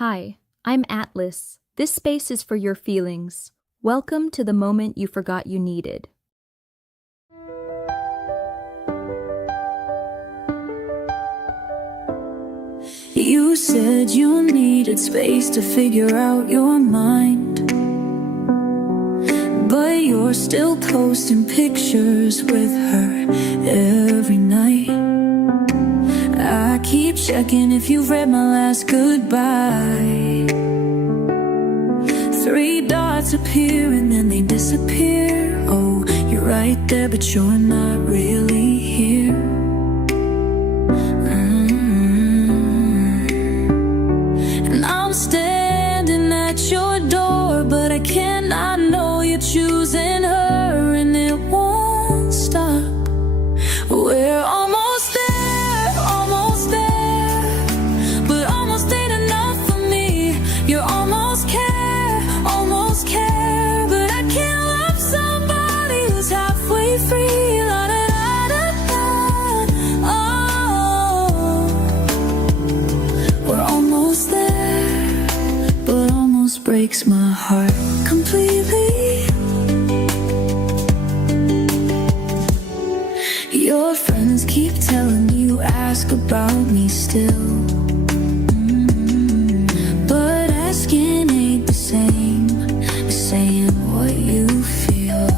Hi, I'm Atlas. This space is for your feelings. Welcome to the moment you forgot you needed. You said you needed space to figure out your mind, but you're still posting pictures with her every night. I keep checking if you've read my last goodbye. 3 dots appear and then they disappear. Oh, you're right there, but you're not really here. And I'm standing at your door, but I cannot know you're choosing her, and it won't stop. We're almost there, but almost ain't enough for me. You're almost care, but I can't love somebody who's halfway free. La da da da da. Oh, we're almost there, but almost breaks my heart completely. Your friends keep telling you, ask about me still. But asking ain't the same as saying what you feel.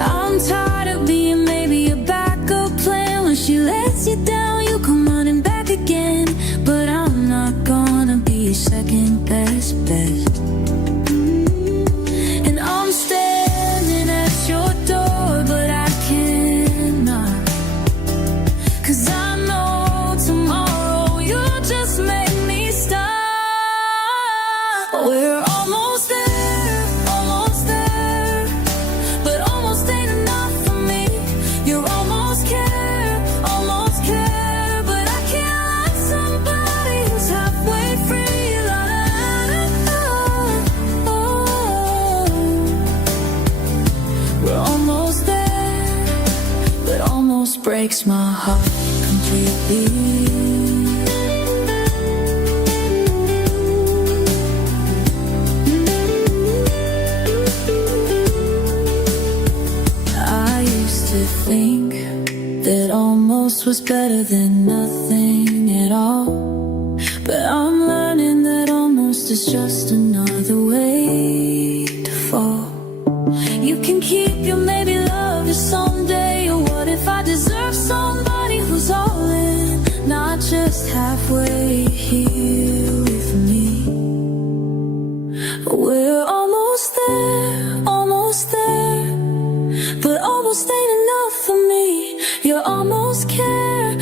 I'm tired of being maybe a backup plan. When she lets you down, you come running back again. But I'm not gonna be your second best bet. And I'm standing at your door, but I cannot, 'cause I know tomorrow you'll just make me stop. We're almost there, but almost ain't enough for me. You're almost care, but I can't like somebody who's halfway free. La da da da. Oh, we're almost there, but almost breaks my heart completely. I used to think that almost was better than nothing at all, but I'm learning that almost is just another way to fall. You can keep your maybe love you someday. Or what if I deserve somebody who's all in, not just halfway here with me. We're almost there, but almost ain't enough for me. You almost care,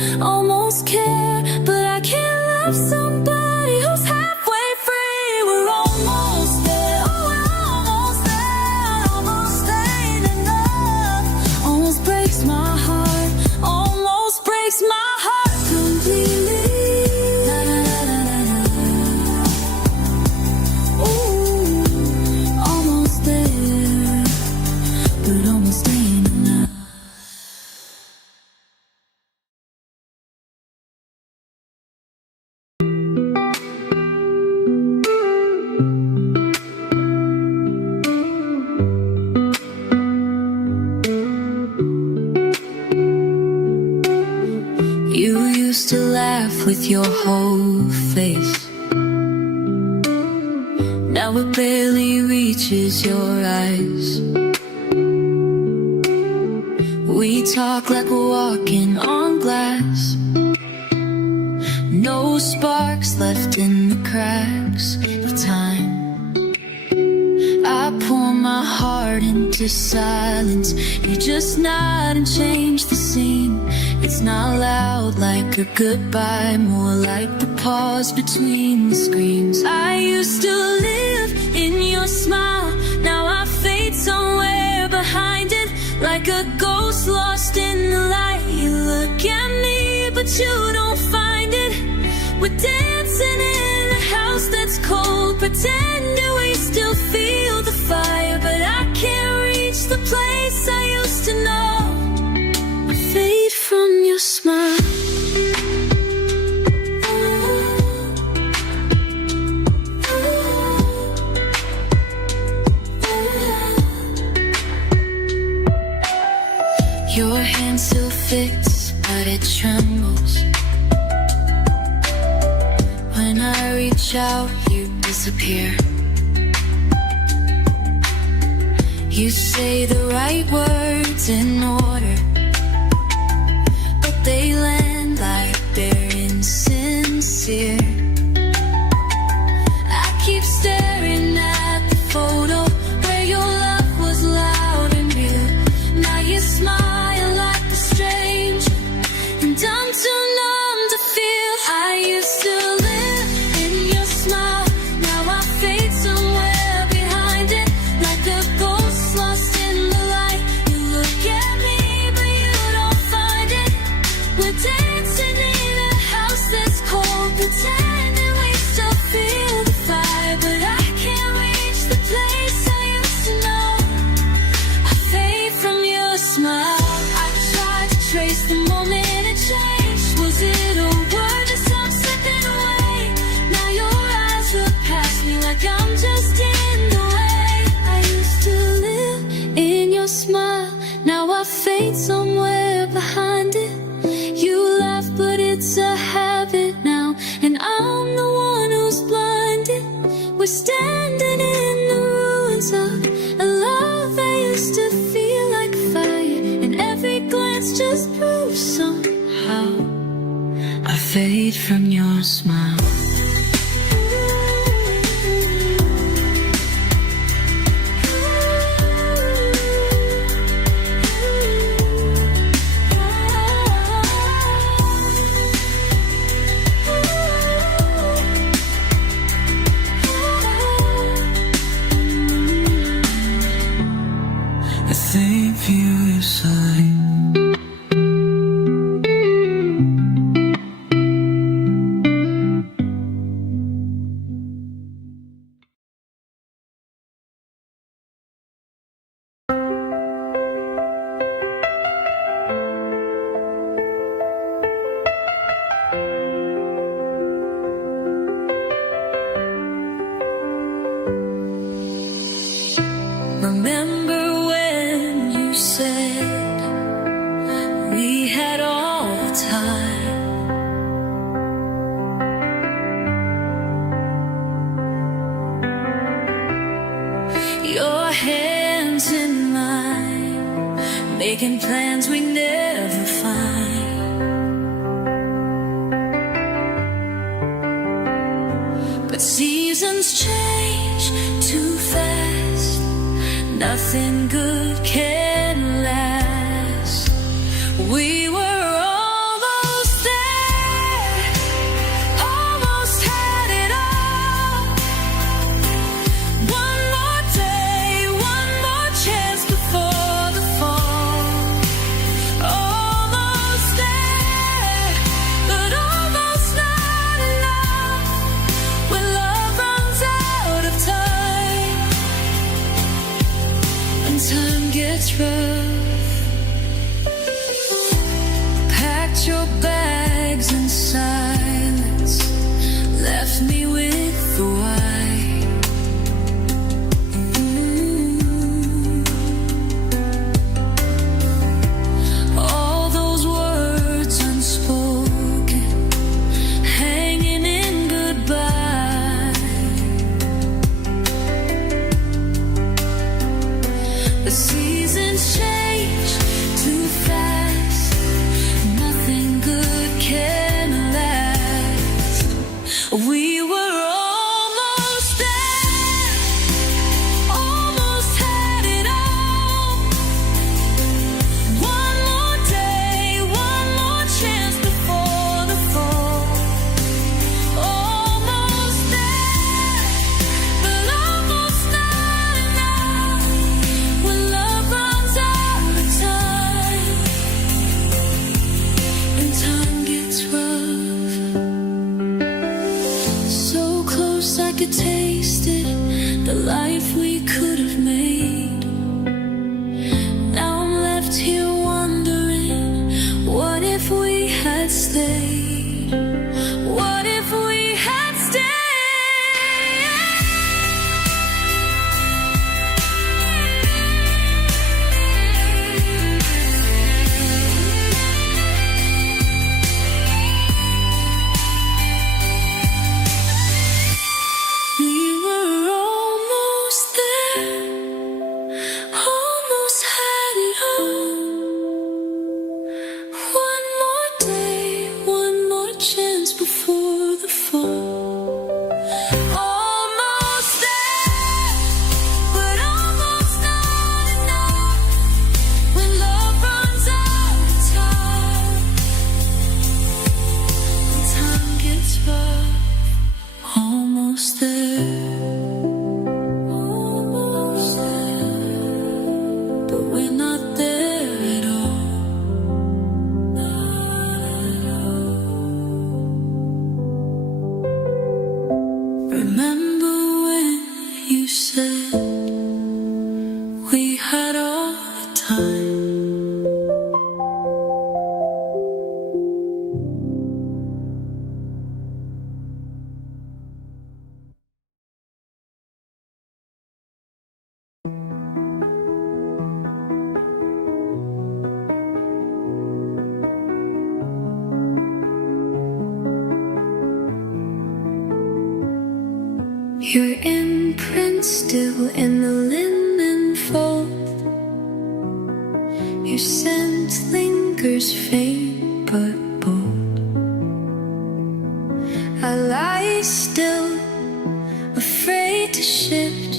but I can't love somebody who's halfway free. We're almost there, almost ain't enough. Almost breaks my heart, completely. Na, na, na, na, na. Ooh, almost there, but almost ain't enough. You used to laugh with your whole face. Now it barely reaches your eyes. We talk like we're walking on glass. No sparks left in the cracks of time. I pour my heart into silence. You just nod and change the scene. It's not loud like a goodbye, more like the pause between the screams. I used to live in your smile, now I fade somewhere behind it, like a ghost lost in the light. You look at me, but you don't find it. We're dancing in a house that's cold, pretending we still feel the fire, but I can't reach the place I used to know. I fade from your smile. fix, but it trembles. When I reach out, you disappear. You say the right words in order, but they land like they're insincere. I keep staring at the photo where your love was loud and real. Now you smile like a stranger, and I'm too numb to feel. I used to live in your smile, now I fade somewhere behind it, like a ghost lost in the light. You look at me, but you don't find it. We're dancing in a house that's cold, pretending we still feel the fire, but I can't reach the place I used to know. I fade from your smile. I tried to trace the moment it changed. Was it a word that I'm slipping away? Now your eyes look past me like I'm just in the way. I used to live in your smile, now I fade somewhere behind it. You laugh, but it's a habit now, and I'm the one who's blinded. We're standing in the ruins of a love that used to feel like fire, and every glance just proves somehow I fade from your smile. A thing for you sign. Remember when you said we had all the time? Your hands in mine, making plans we never find. But seasons change too fast, nothing good can last. We were almost there, almost had it all. One more day, one more chance before the fall. Almost there, but almost not enough. When love runs out of time, and time gets rough, packed your bags in silence, left me with the why. All those words unspoken, hanging in goodbye. The seasons change too fast, nothing good can last. We were almost there, almost had it all. One more day, one more chance before the fall. Almost there, but almost not enough. When love runs out of time, and time gets rough. So close I could taste it, the life we could have made. Now I'm left here wondering, what if we had stayed? What if we had stayed? Almost there, but almost not enough. When love runs out of time, when time gets rough. Almost there, almost there, but we're not there at all. Not at all. Remember when you said we had all the time? Your imprint still in the linen fold. Your scent lingers faint but bold. I lie still, afraid to shift.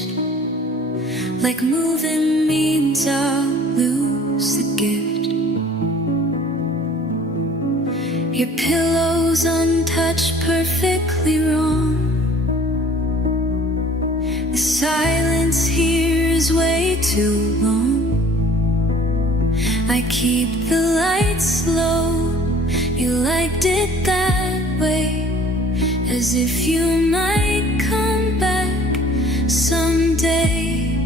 Like moving means I'll lose the gift. Your pillow's untouched, perfectly wrong. The silence here is way too long. I keep the lights low. You liked it that way, as if you might come back someday.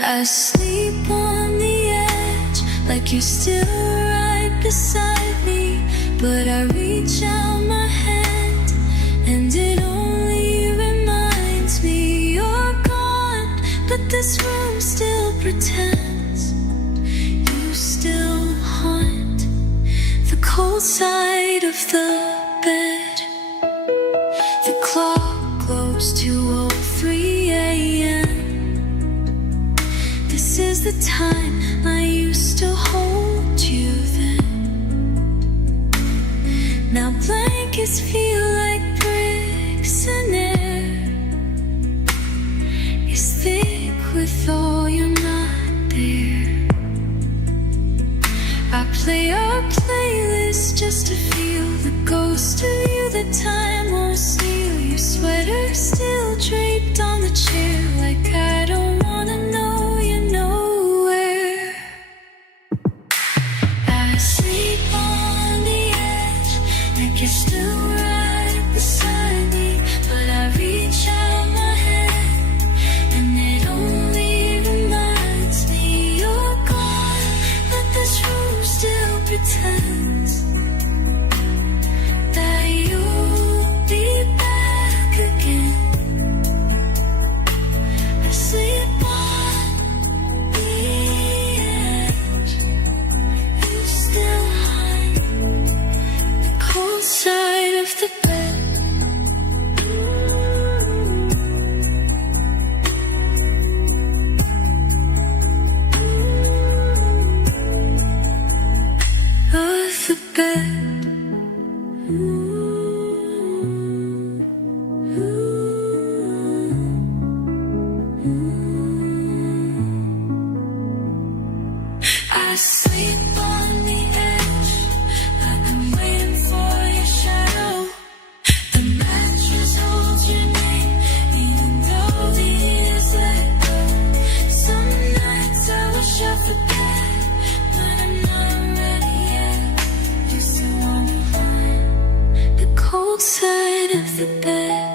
I sleep on the edge, like you're still right beside me. But I reach out my hand, and it only reminds me you're gone. But this room still pretends you still haunt the cold side of the bed. The clock glows 2:03 a.m. This is the time I used to hold you then. Now blankets feel like bricks and air is thick with all you're not there. I play our playlist just to feel the ghost of you. The time won't steal your sweater, still draped on the chair. Like I don't wanna know you're nowhere. I sleep on the edge, like you're still right beside me. But I reach out my hand, and it only reminds me you're gone. But this room still pretends that you'll be back again. I sleep on the edge. You still hide the cold side of the bed. Of the bed. I sleep on the edge, like I'm waiting for your shadow. The mattress holds your name, even though the years let go. Some nights I wish I forget, but I'm not ready yet. You still wanna find the cold side of the bed.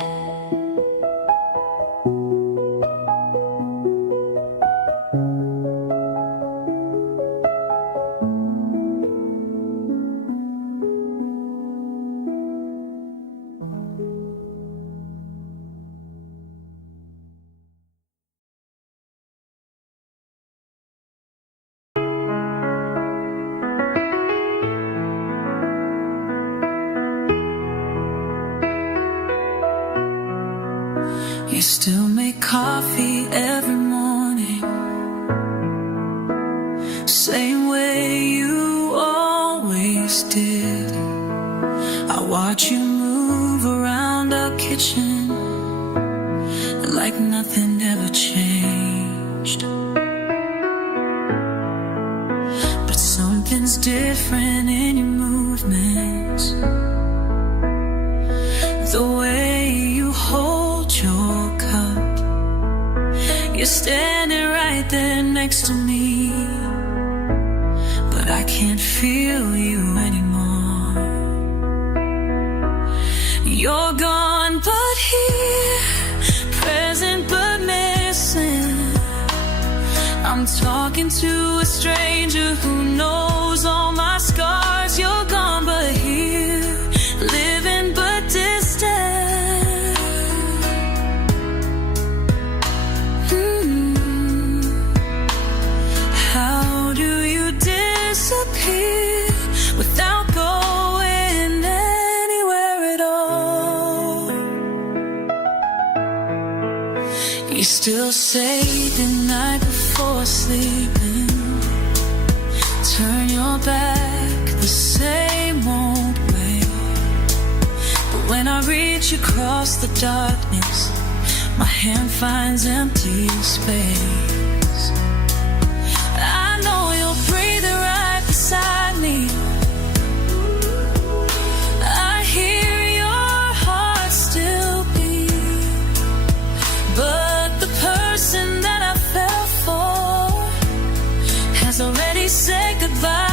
You still make coffee every morning, same way you always did. I watch you move around our kitchen, like nothing ever changed. But something's different in your movements, the way you hold your cup. You're standing right there next to me, but I can't feel you anymore. You're gone but here, present but missing. I'm talking to a stranger who knows all my scars. You're gone but here, living but distant. How do you disappear without going anywhere at all? You still say goodnight before sleeping, turn your back the same old way. But when I reach across the darkness, my hand finds empty space. I know you're breathing right beside me. I hear your heart still beat, but the person that I fell for has already said goodbye.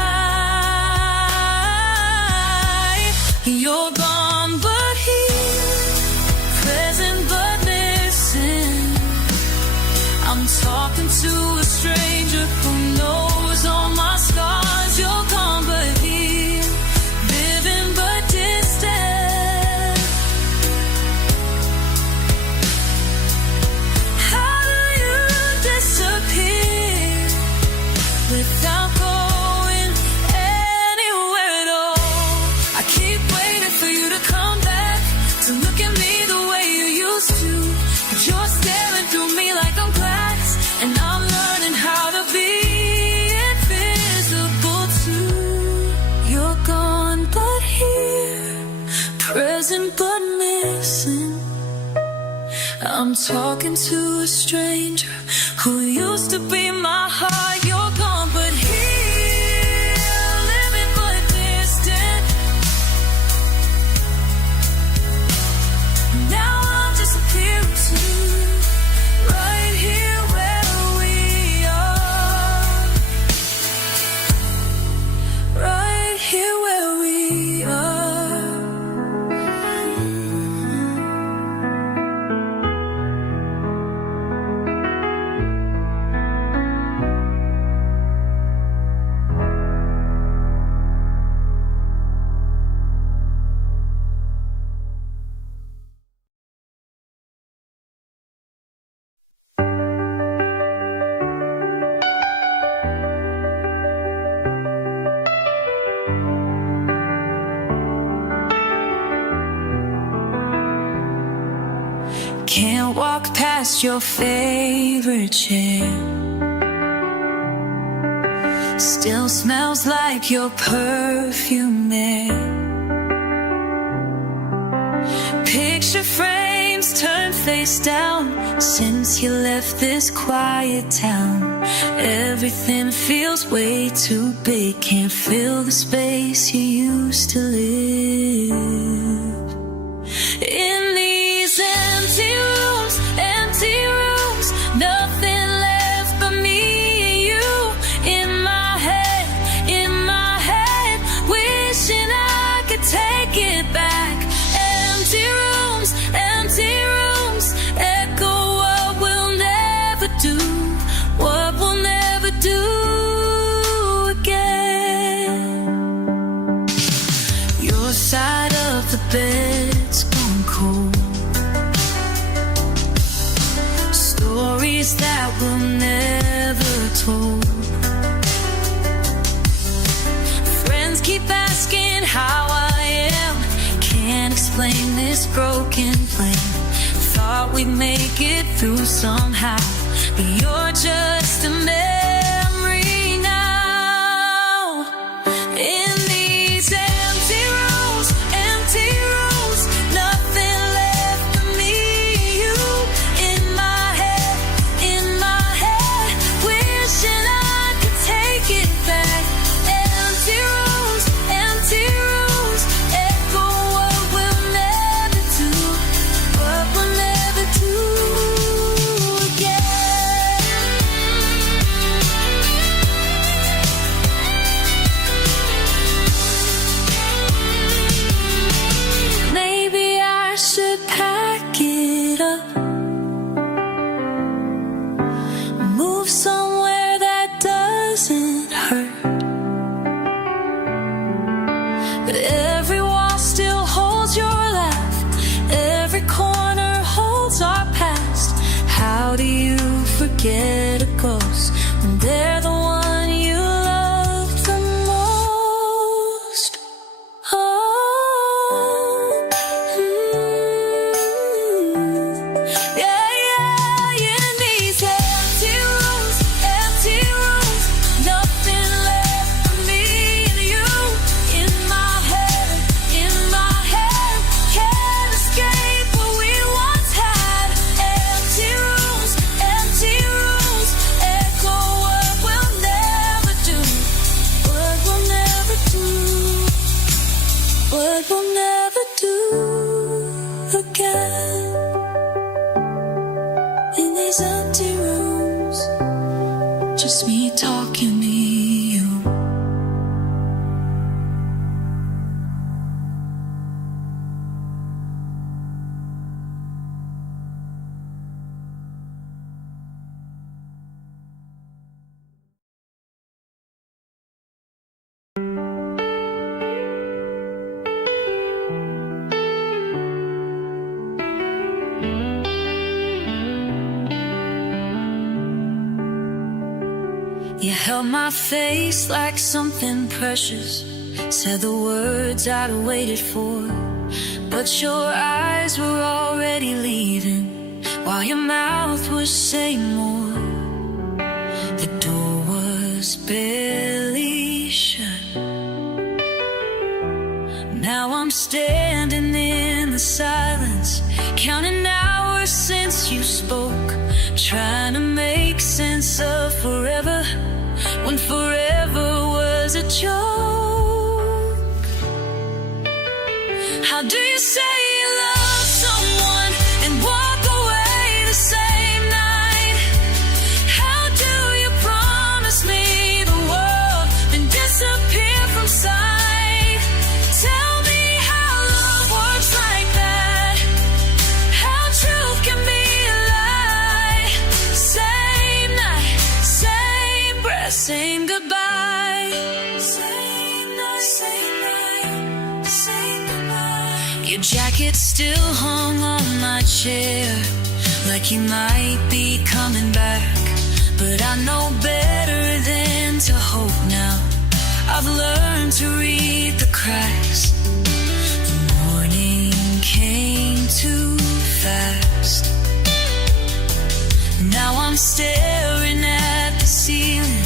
You're gone but here, present but missing. I'm talking to a stranger who knows all my scars. You're gone but here, living but distant. How do you disappear without going anywhere at all? I keep waiting for you to come back, to look at me the way you used to. But you're staring through me like I'm glass, and I'm learning how to be invisible too. You're gone but here, present but missing. I'm talking to a stranger who used to be my heart. You're gone but here, living but distant. Now I'm disappearing too, right here where we are, right here where we are. Can't walk past your favorite chair, still smells like your perfume there. Picture frames turned face down since you left this quiet town. Everything feels way too big, can't fill the space you used to live in. These empty rooms, nothing left but me and you. In my head, wishing I could take it back. Empty rooms, echo what we'll never do, what we'll never do again. Your side of the bed's gone cold, stories that were never told. Friends keep asking how I am, can't explain this broken flame. Thought we'd make it through somehow, but you're just a memory now. In these empty rooms, nothing left scared of ghosts when they're the one you love the most. Oh, yeah, yeah, in these empty rooms, nothing left for me and you. In my head, can't escape what we once had. Empty rooms, echo what we'll never do, what we'll never do, what we'll never do again. In these empty rooms, just me talking to you. You held my face like something precious, said the words I'd waited for, but your eyes were already leaving while your mouth was saying more. The door was barely shut. Now I'm standing in the silence, counting hours since you spoke, trying to make sense of forever when forever was a joke. How do you say you love someone and walk away the same night? How do you promise me the world and disappear from sight? Tell me how love works like that, how truth can be a lie. Same night, same breath, same goodbye. Same night, same night, same goodbye. Your jacket still hung on my chair, like you might be coming back, but I know better than to hope now. I've learned to read the cracks. The morning came too fast. Now I'm staring at the ceiling,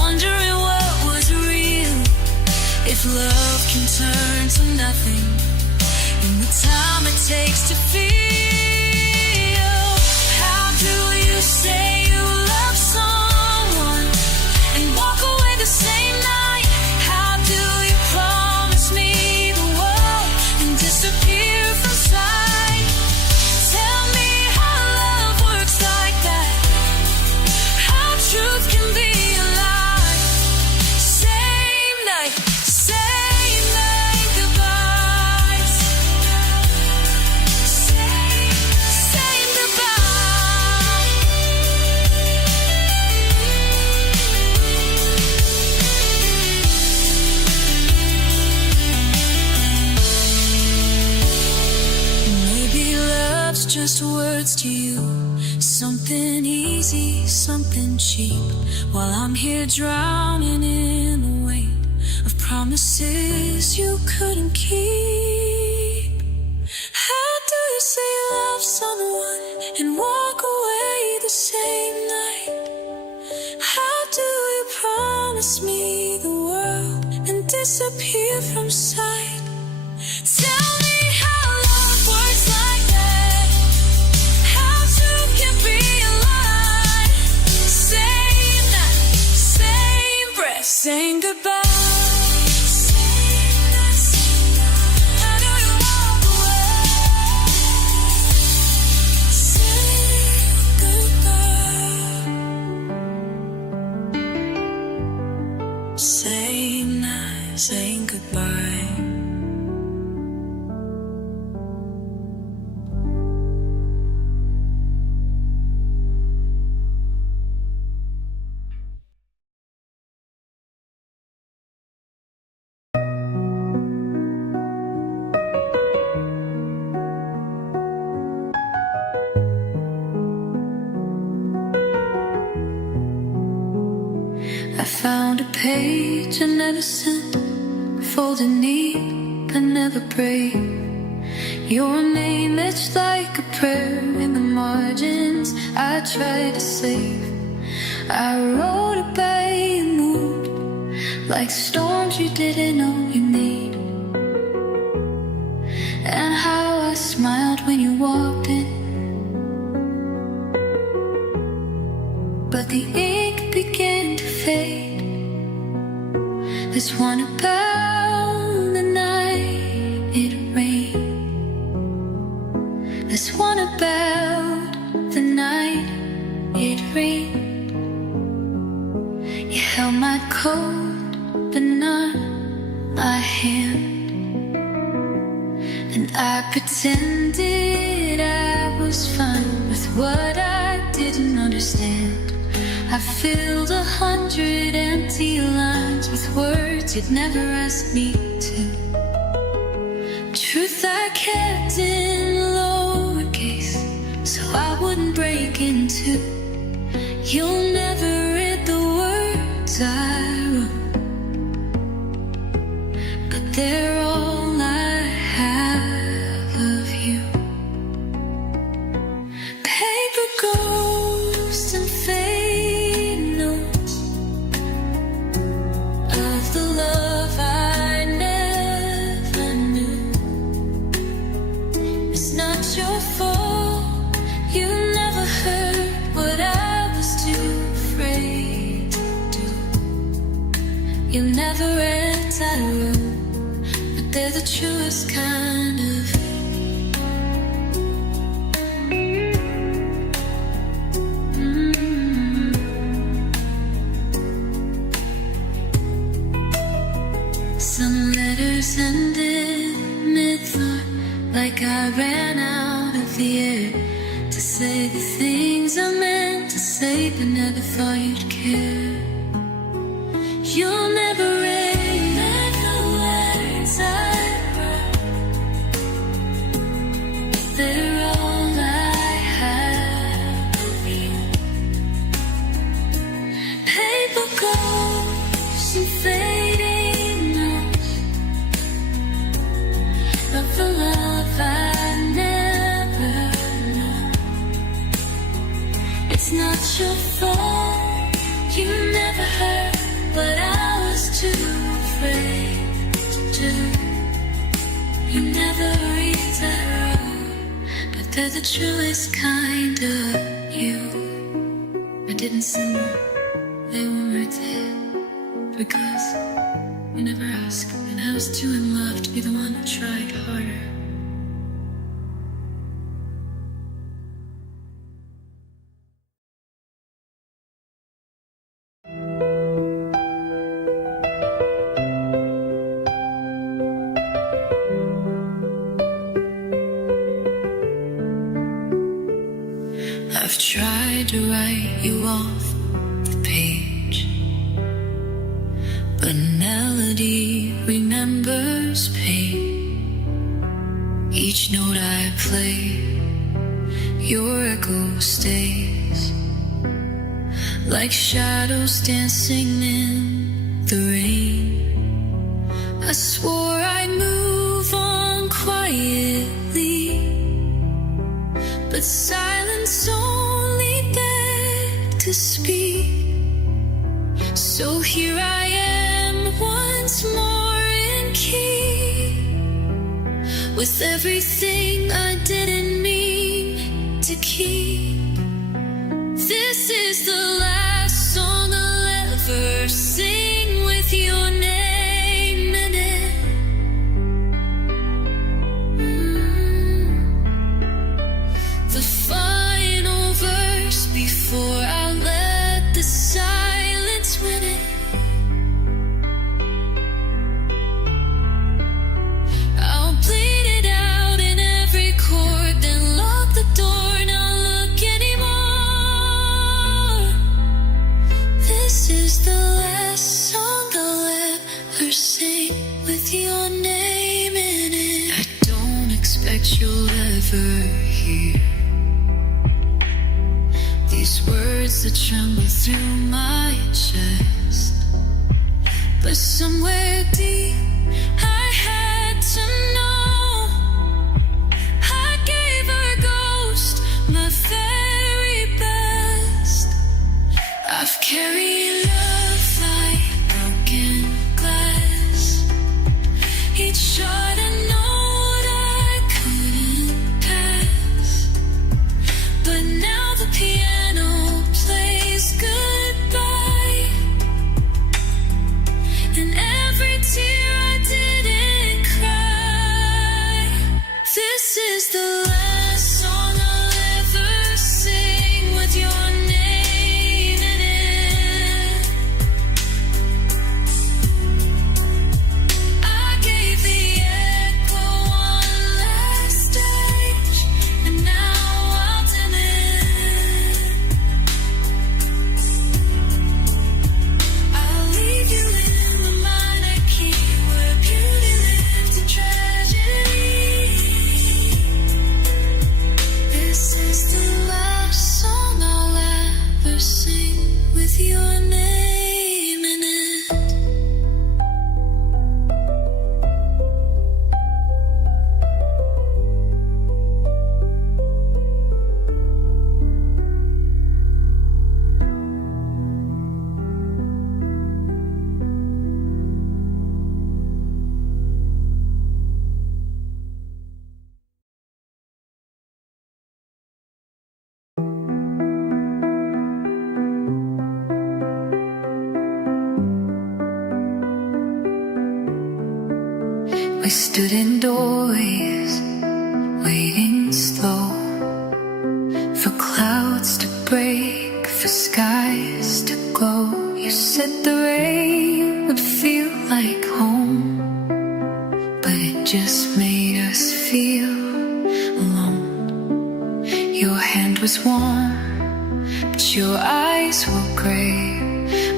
wondering what was real. If love can turn to nothing in the time it takes to feel. How do you say you love someone and walk away the same night? How do you promise me the world and disappear from sight? Tell me how love works like that, how truth can be a lie. Same night goodbyes. Same goodbye. Maybe love's just words to you, something easy, something cheap, while I'm here drowning in the weight of promises you couldn't keep. How do you say you love someone and walk away the same night? How do you promise me the world and disappear from sight? Tell me how love works like that, how truth can be a lie. Same night, same breath, same goodbye. How do you walk away? Same page I never sent, folded neat but never break. Your name etched like a prayer in the margins I tried to save. I wrote it by your mood, like storms you didn't know you need. And how I smiled when you walked in, but the ink began to fade. This one about the night it rained. This one about the night it rained. You held my coat but not my hand, and I pretended I was fine with what I didn't understand. I filled 100 empty lines with words you'd never asked me to. Truth I kept in lowercase, so I wouldn't break in two. You'll never read the words I wrote, but they're all I have of you. Paper ghosts and fade notes of the love I never knew. It's not your fault, you never heard what I was too afraid to do. You never read I wrote, but they're the truest kind of. Some letters ended mid-thought, like I ran out of the air to say the things I meant to say, but never thought you'd care. You'll never read the words I wrote, they're all I have of you. Paper ghosts and fading notes of the love I never know. It's not your fault, you never heard what I was too afraid to do. You never read I wrote, but they're the truest kind of you. I didn't send them, they were right there, because you never asked, and I was too in love to be the one that tried harder. I've tried to write you off the page, but melody remembers pain. Each note I play, your echo stays, like shadows dancing in the rain. I swore I'd move on quietly, but silence only begged to speak. So here I am once more in key, with everything I didn't mean to keep. This is the last song I'll ever sing with your name in it. The final verse before I let the silence win it. I'll bleed it out in every chord, then lock the door, not look anymore. This is the last song I'll ever sing with your name in it. I don't expect you'll ever hear these words that tremble through my chest. but somewhere deep I had to know. I gave her ghost my very best. I've carried love like broken glass, each shot a note I couldn't pass. But now the piano plays goodbye, and every tear I didn't cry. This is the last song I'll ever sing with your name in it. I gave the echo one last stage, and now I'll dim it. I'll leave you in the minor key where beauty lived in tragedy. This is the last song I'll ever sing with your name in it. We stood in doorways, waiting slow for clouds to break, for skies to glow. You said the rain would feel like home, but it just made us feel alone. Your hand was warm, but your eyes were gray,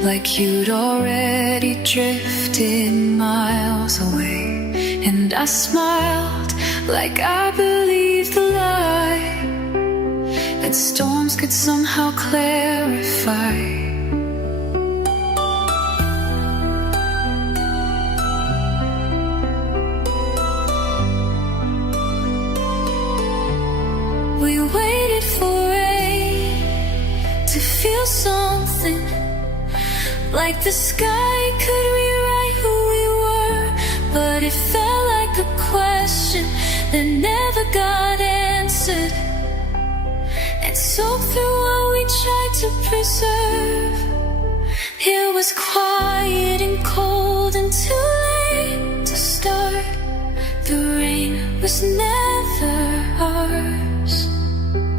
like you'd already drifted miles away. And I smiled like I believed the lie, that storms could somehow clarify. We waited for rain to feel something, like the sky could rewrite who we were. But it felt like a question that never got answered, and soaked through what we tried to preserve. It was quiet and cold and too late to start. The rain was never ours.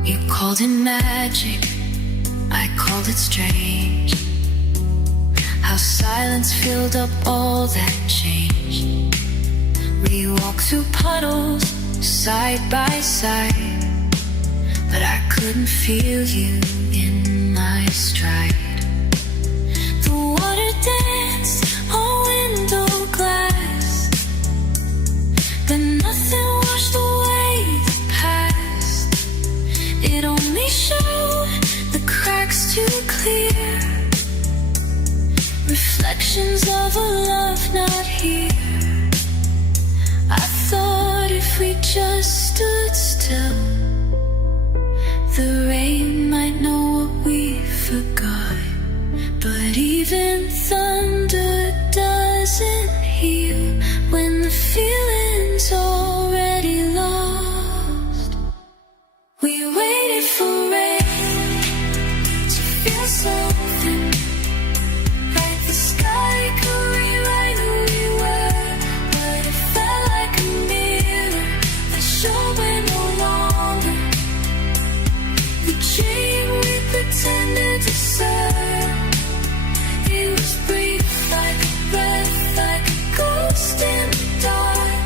You called it magic, I called it strange, how silence filled up all that change. We walked through puddles side by side, but I couldn't feel you in my stride. The water danced on window glass, but nothing washed away the past. It only showed the cracks too clear, reflections of a love not here. I thought if we just stood still, the rain might know what we forgot. But even thunder doesn't heal when the feeling's already lost. We waited for rain to feel something, like the sky could rewrite who we were. But it felt like a mirror that showed we're no longer the dream we pretended to serve. It was brief, like a breath, like a ghost in the dark.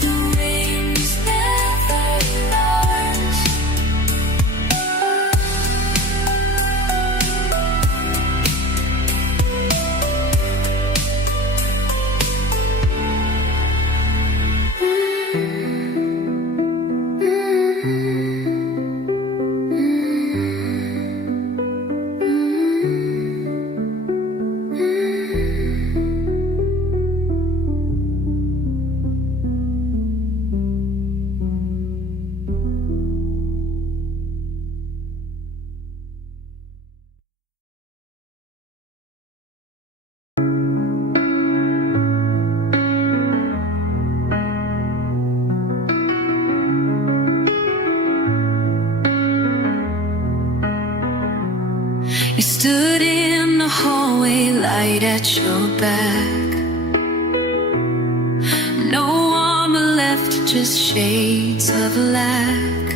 The rain was never ours. We stood in the hallway, light at your back. No armor left, just shades of lack.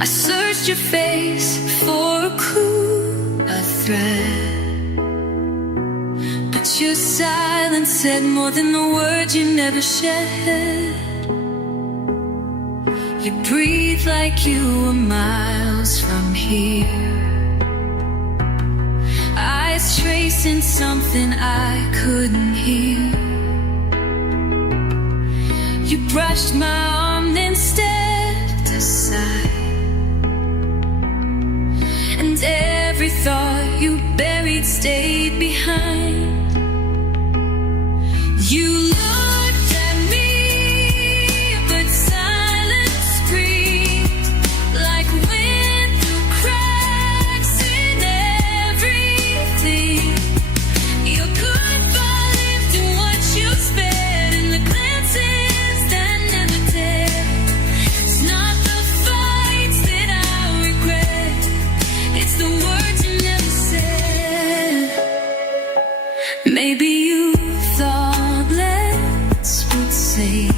I searched your face for a clue, a thread, but your silence said more than the words you never shed. You breathe like you were miles from here, eyes tracing something I couldn't hear. You brushed my arm, then stepped aside, and every thought you buried stayed behind. You looked at me, but silence screamed like wind through cracks in everything. Your goodbye lived in what you spared, in the glances that never dared. It's not the fights that I regret, it's the words you never said. Maybe you thought let's would say,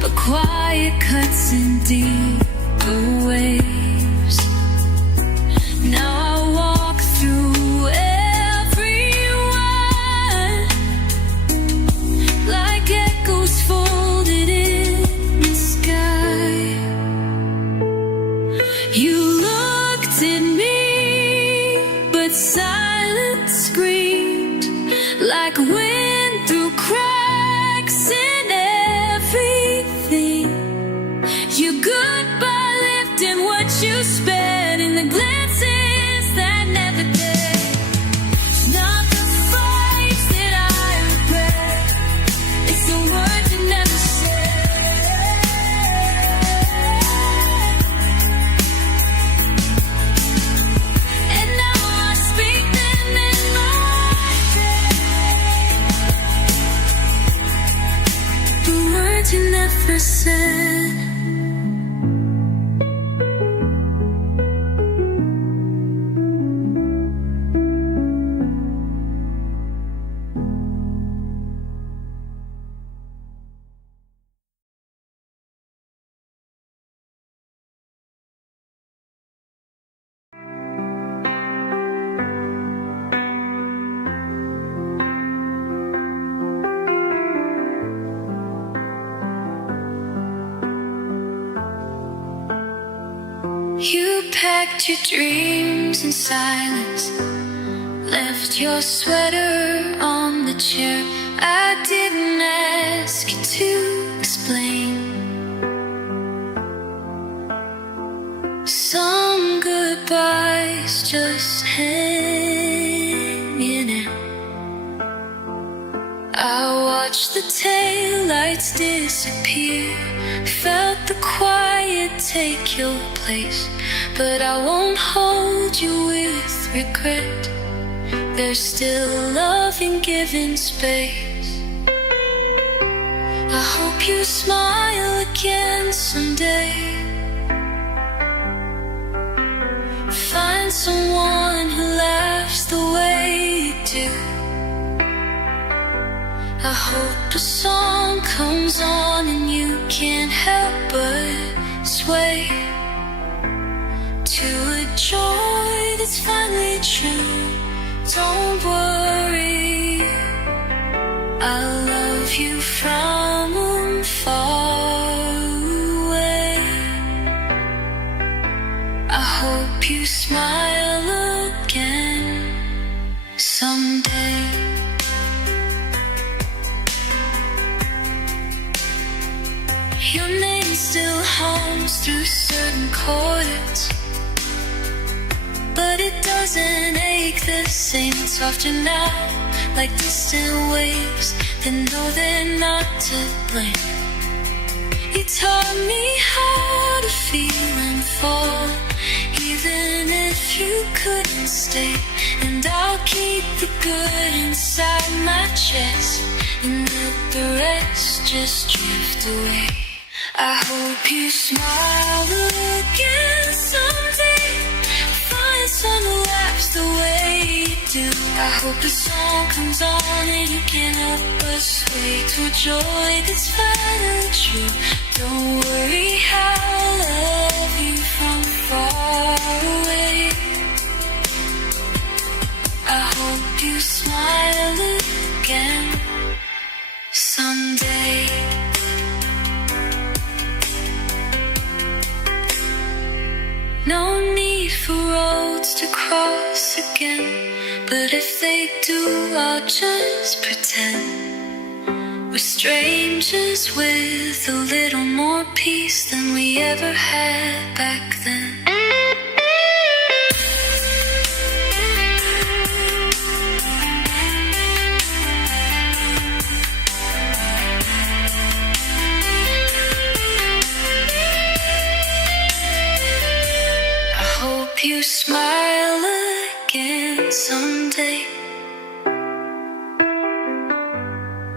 but quiet cuts in deeper waves. Now I walk through everyone like echoes folded in the sky. You looked at me, but silence screamed like wind through cracks in everything. Your goodbye lived in what you spared, in the glances that never dared. It's not the fights that I regret, it's the words you never said. And now I speak them in my head, the words you never said. You packed your dreams in silence, left your sweater on the chair. I didn't ask you to explain. Some goodbyes just hanging out. I watched the taillights disappear, felt the quiet take your place, but I won't hold you with regret. There's still love in giving space. I hope you smile again someday. Find someone who laughs the way you do. I hope a song comes on and you can't help but sway to a joy that's finally true. Don't worry, I love you from far away. I hope you smile again someday. Your name still hums through certain chords, but it doesn't ache the same. It's softer now, like distant waves that know they're not to blame. You taught me how to feel and fall, even if you couldn't stay. And I'll keep the good inside my chest and let the rest just drift away. I hope you smile again someday. this unwraps the way you do. I hope the song comes on and you can't help but sway to a joy that's finally true. Don't worry, I'll love you from far away. I hope you smile again someday. No need for roads to cross again, but if they do, I'll just pretend we're strangers with a little more peace than we ever had back then. You smile again someday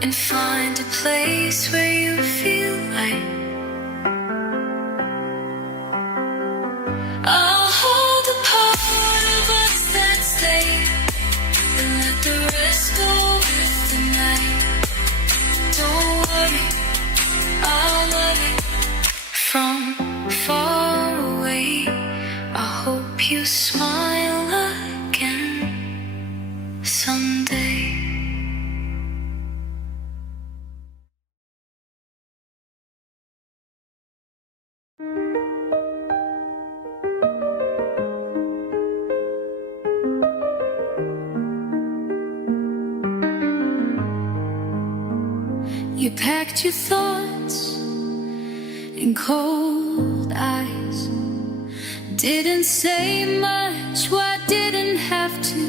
and find a place where you feel right. I'll hold the part of us that stay and let the rest go with the night. Don't worry, I'll love you from far away. I hope you smile again someday. You packed your thoughts in cold eyes. Didn't say much, why didn't have to?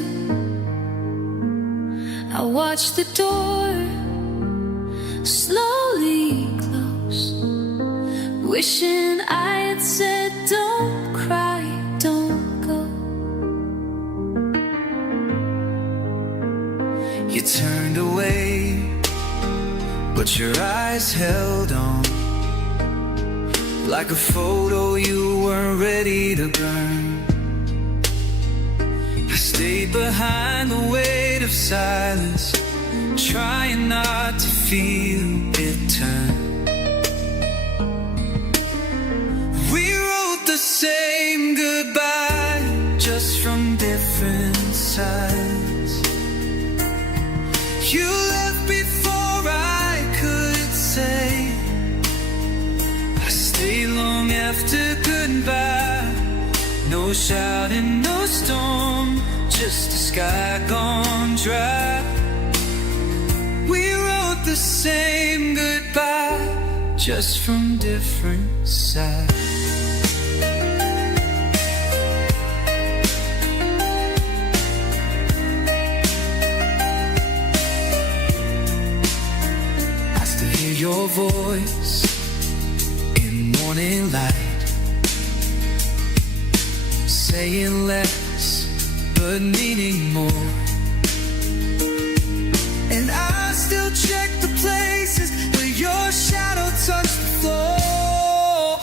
I watched the door slowly close, wishing I had said, don't cry, don't go. You turned away, but your eyes held on, like a photo you weren't ready to burn. I stayed behind the weight of silence, trying not to feel it turn. We wrote the same goodbye, just from different sides. You left before I could say. Stay long after goodbye. No shouting, no storm, just a sky gone dry. We wrote the same goodbye, just from different sides. I still hear your voice, morning light, saying less but meaning more. And I still check the places where your shadow touched the floor.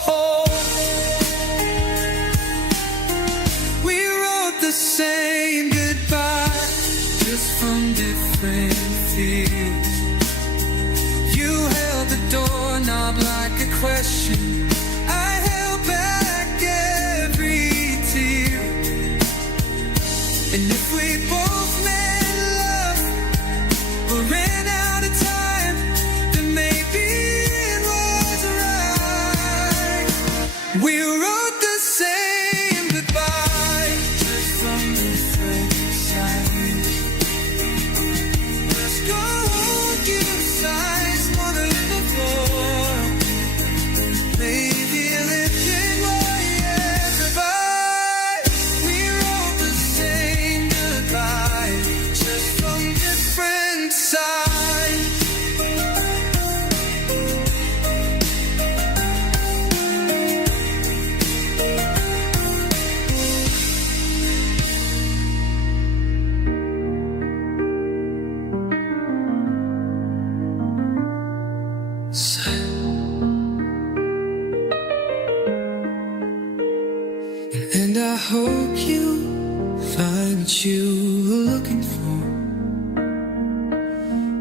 We wrote the same goodbye, just from different fears. You held the doorknob like a question, and if we both made love but ran out of time, then maybe it was right. We wrote the same goodbye, just from different sides. Let's go, give size, one a little more. Maybe a little more, yeah, goodbye. We wrote the same goodbye, just from different sides. And I hope you find what you were looking for,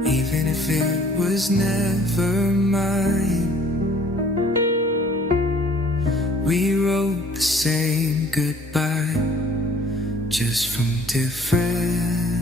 even if it was never mine. We wrote the same goodbye, just from different